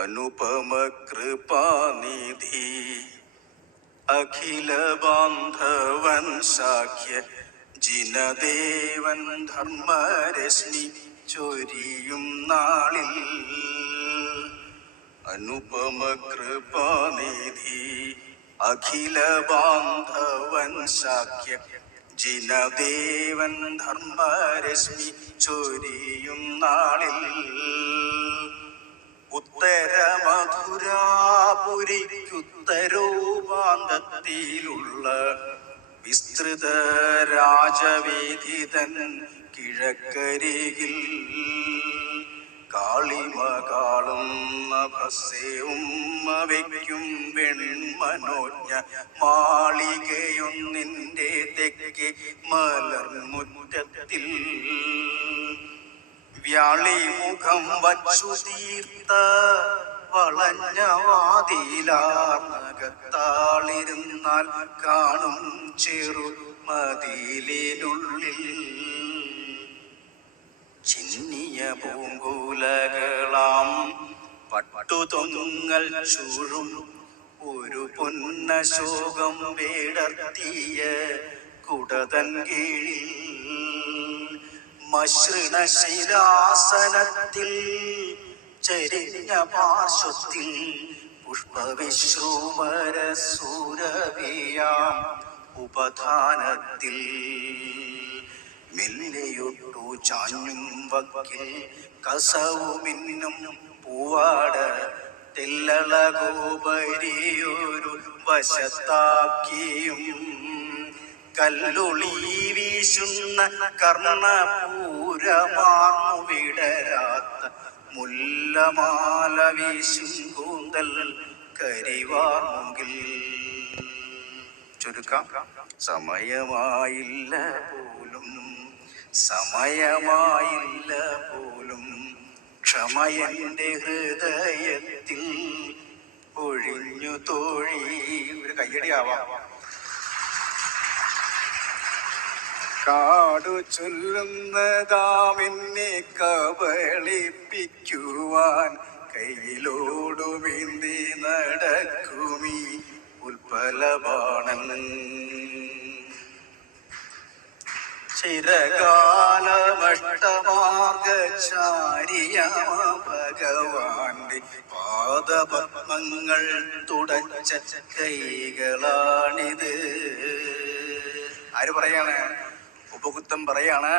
അനുപമ കൃപാനിധി അഖില ബാന്ധവൻ സാഖ്യ ജിനദേവൻ ധർമ്മരശ്മി ചൊരിയും നാളിൽ അനുപമ കൃപാനിധി അഖില ബാന്ധവൻ സാഖ്യ ജിനദേവൻ ധർമ്മരശ്മി ചൊരിയും നാളിൽ ഉത്തര മധുരാപുരിക്കുത്തരോപാന്തത്തിലുള്ള വിസ്തൃത രാജവേദിതൻ കിഴക്കരികിൽ കാളിമകാളുന്ന ഭസ്യവും വയ്ക്കും വെൺമനോജ്ഞ മാളികയൊന്നിൻ്റെ തെക്കേ മലർമുറ്റത്തിൽ വ്യാളിമുഖം വച്ചു തീർത്ത വളഞ്ഞ വാതിലാർന്നകത്താളിരുന്നാൽ കാണും ചെറു മതിലിനുള്ളിൽ ചിന്നിയ പൂങ്കുലകളാം പട്ടുതൊങ്ങൽ ചൂഴും ഒരു പൊന്നശോകം വേടർത്തിയ കുടതൻ കീഴിൽ മശ്രണശിലാസനത്തിൽ ചരിഞ്ഞ പാർശ്വത്തിൽ പുഷ്പവിശ്രൂമര സൂരവിയാം ഉപധാനത്തിൽ മെല്ലയൊട്ടു ചാഞ്ഞും വക്കിൽ കസവുമിന്നും പൂവാട തെല്ലളകോപരിയൊരു വശത്താക്കിയും കല്ലുളി വീശുന്ന കർണപൂരമാർന്നു വിടരാത്ത മുല്ലമാല വീശും കൂന്തൽ കരിവാർമുകിൽ ചുരുക്കം സമയമായില്ല പോലും സമയമായില്ല പോലും ക്ഷമയന്റെ ഹൃദയത്തിൽ ഒഴിഞ്ഞു തോഴി. ഒരു കയ്യടിയാവാം. കാടു ചൊല്ലുന്നതാമെന്നെ കബളിപ്പിക്കുവാൻ കയ്യിലോടുമീന്തി നടക്കുമീ ഉൽപ്പലബാണൻ. ചിരകാലമഷ്ടമാർഗചാരിയാമ ഭഗവാന്റെ പാദപത്മങ്ങൾ തുടച്ച കൈകളാണിത്. ആര് പറയാണ്? ഉപകുത്തം പറയാണ്,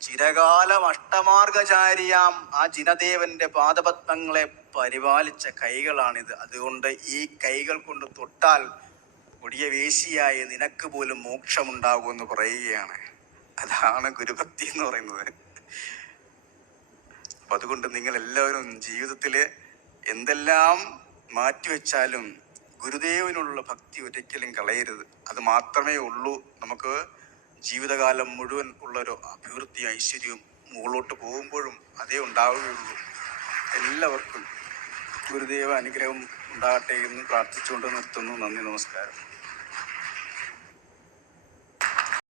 ചിരകാലം അഷ്ടമാർഗചാരിയാം ആ ജിനദേവന്റെ പാദപത്മങ്ങളെ പരിപാലിച്ച കൈകളാണിത്. അതുകൊണ്ട് ഈ കൈകൾ കൊണ്ട് തൊട്ടാൽ കൊടിയ വേശിയായ നിനക്ക് പോലും മോക്ഷമുണ്ടാകുമെന്ന് പറയുകയാണ്. അതാണ് ഗുരുഭക്തി എന്ന് പറയുന്നത്. അപ്പൊ അതുകൊണ്ട് നിങ്ങൾ എല്ലാവരും ജീവിതത്തില് എന്തെല്ലാം മാറ്റിവെച്ചാലും ഗുരുദേവനുള്ള ഭക്തി ഒരിക്കലും കളയരുത്. അത് മാത്രമേ ഉള്ളൂ നമുക്ക് ജീവിതകാലം മുഴുവൻ ഉള്ളൊരു അഭിവൃദ്ധി ഐശ്വര്യവും. മുകളിലോട്ട് പോകുമ്പോഴും അതേ ഉണ്ടാവുകയുള്ളൂ. എല്ലാവർക്കും ഗുരുദേവ അനുഗ്രഹം ഉണ്ടാകട്ടെ എന്ന് പ്രാർത്ഥിച്ചുകൊണ്ട് നിർത്തുന്നു. നന്ദി, നമസ്കാരം.